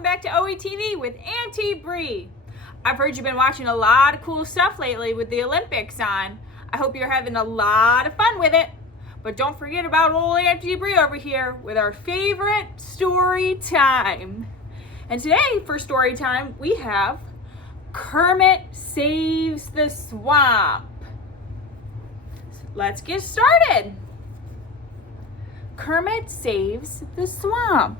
welcome back to OETV with Auntie Bree. I've heard you've been watching a lot of cool stuff lately with the Olympics on. I hope you're having a lot of fun with it. But don't forget about old Auntie Bree over here with our favorite story time. And today for story time, we have Kermit Saves the Swamp. Let's get started. Kermit Saves the Swamp.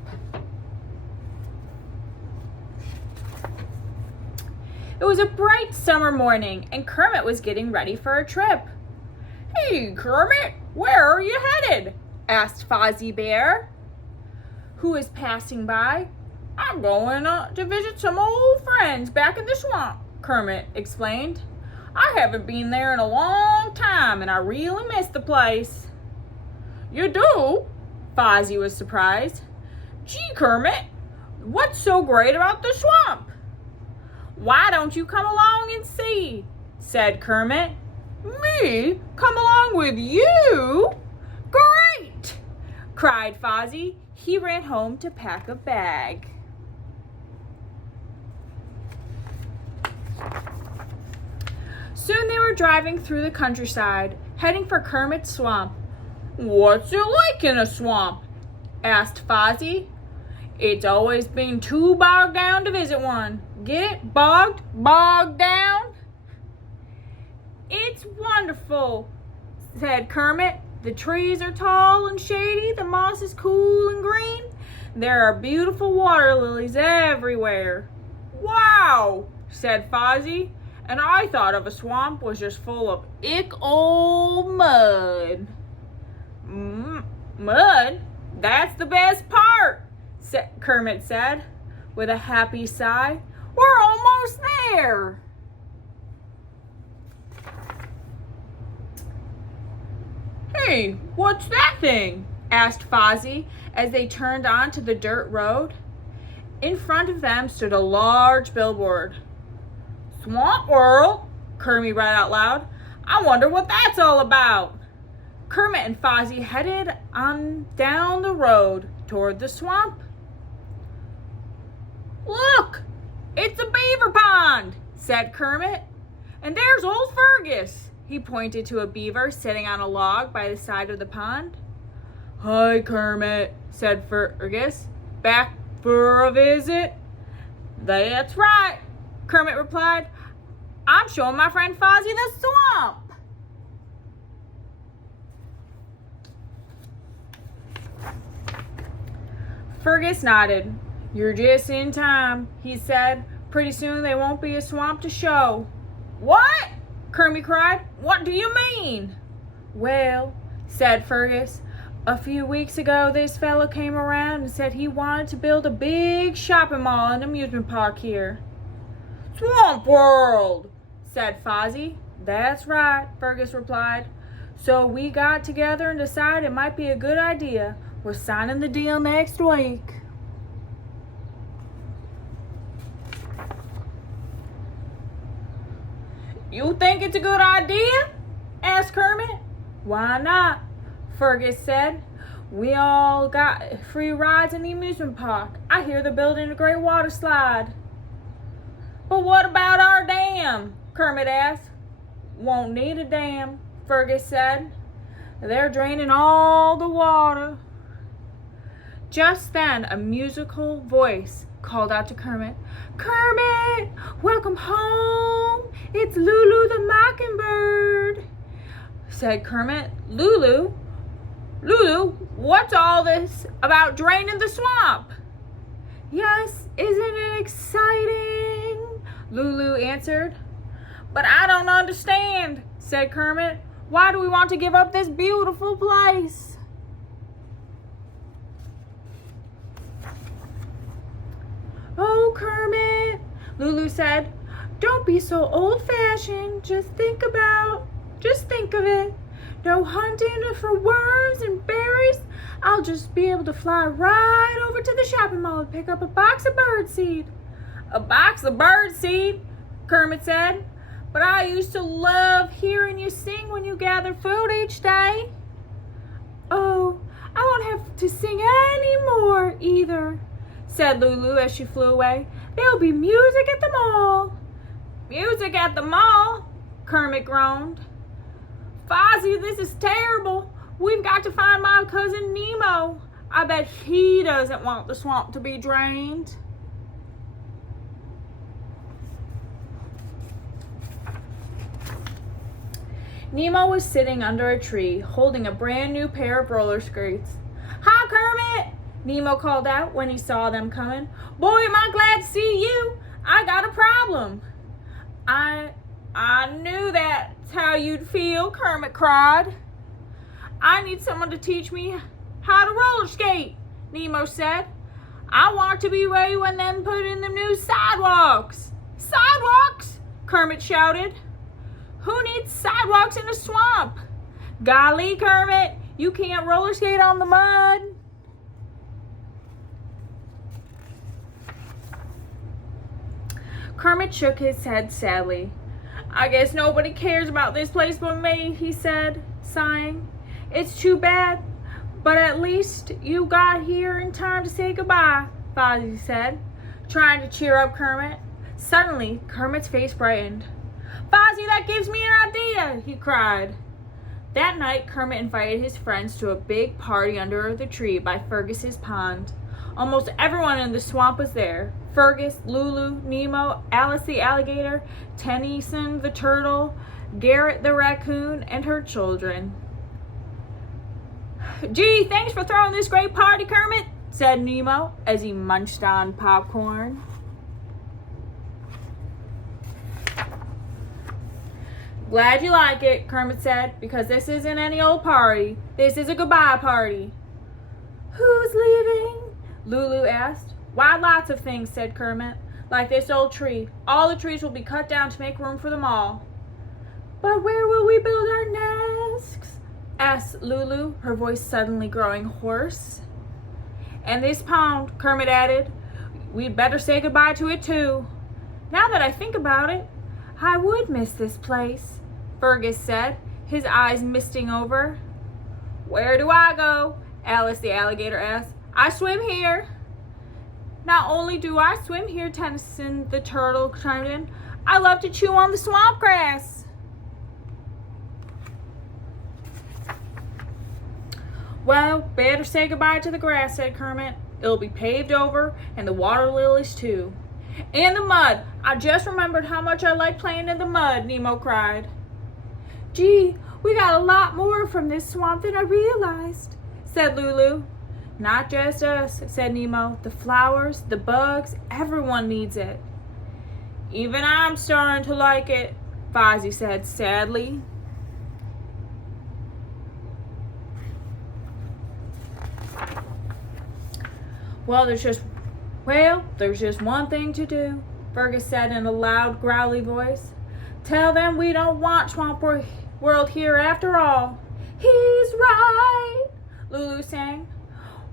It was a bright summer morning, and Kermit was getting ready for a trip. "Hey, Kermit, where are you headed?" asked Fozzie Bear, who was passing by. "I'm going to visit some old friends back in the swamp," Kermit explained. "I haven't been there in a long time, and I really miss the place." "You do?" Fozzie was surprised. "Gee, Kermit, what's so great about the swamp?" "Why don't you come along and see?" said Kermit. "Me? Come along with you? Great!" cried Fozzie. He ran home to pack a bag. Soon they were driving through the countryside, heading for Kermit's swamp. "What's it like in a swamp?" asked Fozzie. "It's always been too bogged down to visit one. Get it? Bogged down?" "It's wonderful," said Kermit. "The trees are tall and shady, the moss is cool and green. There are beautiful water lilies everywhere." "Wow," said Fozzie. "And I thought of a swamp was just full of ick old mud." "Mud? That's the best part," Kermit said with a happy sigh. "We're almost there." "Hey, what's that thing?" asked Fozzie as they turned onto the dirt road. In front of them stood a large billboard. "Swamp World," Kermit read out loud. "I wonder what that's all about." Kermit and Fozzie headed on down the road toward the swamp. "Look, it's a beaver pond," said Kermit. "And there's old Fergus." He pointed to a beaver sitting on a log by the side of the pond. "Hi, Kermit," said Fergus. "Back for a visit?" "That's right," Kermit replied. "I'm showing my friend Fozzie the swamp." Fergus nodded. "You're just in time," he said. "Pretty soon there won't be a swamp to show." "What?" Kermit cried. "What do you mean?" "Well," said Fergus, "a few weeks ago this fellow came around and said he wanted to build a big shopping mall and amusement park here." "Swamp World," said Fozzie. "That's right," Fergus replied. "So we got together and decided it might be a good idea. We're signing the deal next week." "You think it's a good idea?" asked Kermit. "Why not?" Fergus said. "We all got free rides in the amusement park. I hear they're building a great water slide." "But what about our dam?" Kermit asked. "Won't need a dam," Fergus said. "They're draining all the water." Just then a musical voice called out to Kermit. "Kermit, welcome home. It's Lulu the Mockingbird," said Kermit. Lulu, what's all this about draining the swamp?" "Yes, isn't it exciting?" Lulu answered. "But I don't understand," said Kermit. "Why do we want to give up this beautiful place?" "Oh, Kermit," Lulu said, "don't be so old-fashioned. Just think of it. No hunting for worms and berries. I'll just be able to fly right over to the shopping mall and pick up a box of birdseed." "A box of birdseed?" Kermit said. "But I used to love hearing you sing when you gathered food each day." "Oh, I won't have to sing any more either," said Lulu as she flew away. There'll be music at the mall. Music at the mall? Kermit groaned. Fozzie, this is terrible. We've got to find my cousin Nemo. I bet he doesn't want the swamp to be drained. Nemo was sitting under a tree, holding a brand new pair of roller skates. Hi, Kermit! Nemo called out when he saw them coming. Boy, am I glad to see you. I got a problem. I knew that's how you'd feel, Kermit cried. I need someone to teach me how to roller skate, Nemo said. I want to be ready when them put in the new sidewalks. Sidewalks? Kermit shouted. Who needs sidewalks in a swamp? Golly, Kermit, you can't roller skate on the mud. Kermit shook his head sadly. I guess nobody cares about this place but me, he said, sighing. It's too bad, but at least you got here in time to say goodbye, Fozzie said, trying to cheer up Kermit. Suddenly, Kermit's face brightened. Fozzie, that gives me an idea, he cried. That night, Kermit invited his friends to a big party under the tree by Fergus's pond. Almost everyone in the swamp was there. Fergus, Lulu, Nemo, Alice the alligator, Tennyson the turtle, Garrett the raccoon, and her children. Gee, thanks for throwing this great party, Kermit, said Nemo as he munched on popcorn. Glad you like it, Kermit said, because this isn't any old party. This is a goodbye party. Who's leaving? Lulu asked. Why, lots of things, said Kermit. Like this old tree. All the trees will be cut down to make room for them all. But where will we build our nests? Asked Lulu, her voice suddenly growing hoarse. And this pond, Kermit added. We'd better say goodbye to it too. Now that I think about it, I would miss this place, Fergus said, his eyes misting over. Where do I go? Alice the alligator asked. I swim here. Not only do I swim here, Tennyson the turtle chimed in, I love to chew on the swamp grass. Well, better say goodbye to the grass, said Kermit. It'll be paved over, and the water lilies too. And the mud. I just remembered how much I like playing in the mud, Nemo cried. Gee, we got a lot more from this swamp than I realized, said Lulu. Not just us, said Nemo. The flowers, the bugs, everyone needs it. Even I'm starting to like it, Fozzie said sadly. Well, there's just one thing to do, Fergus said in a loud, growly voice. Tell them we don't want Swamp World here after all. He's right, Lulu sang.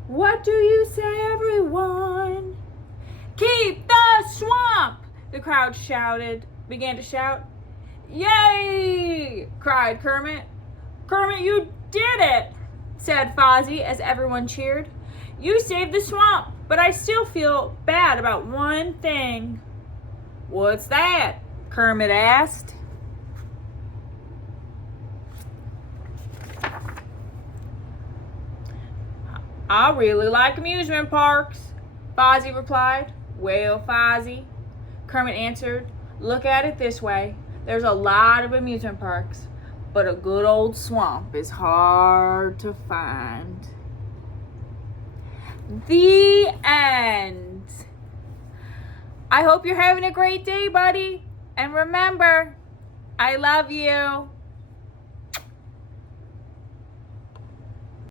What do you say, everyone? Keep the swamp, the crowd began to shout. Yay, cried Kermit. Kermit, you did it, said Fozzie as everyone cheered. You saved the swamp, but I still feel bad about one thing. What's that? Kermit asked. I really like amusement parks, Fozzie replied. Well, Fozzie, Kermit answered, look at it this way. There's a lot of amusement parks, but a good old swamp is hard to find. The end. I hope you're having a great day, buddy. And remember, I love you.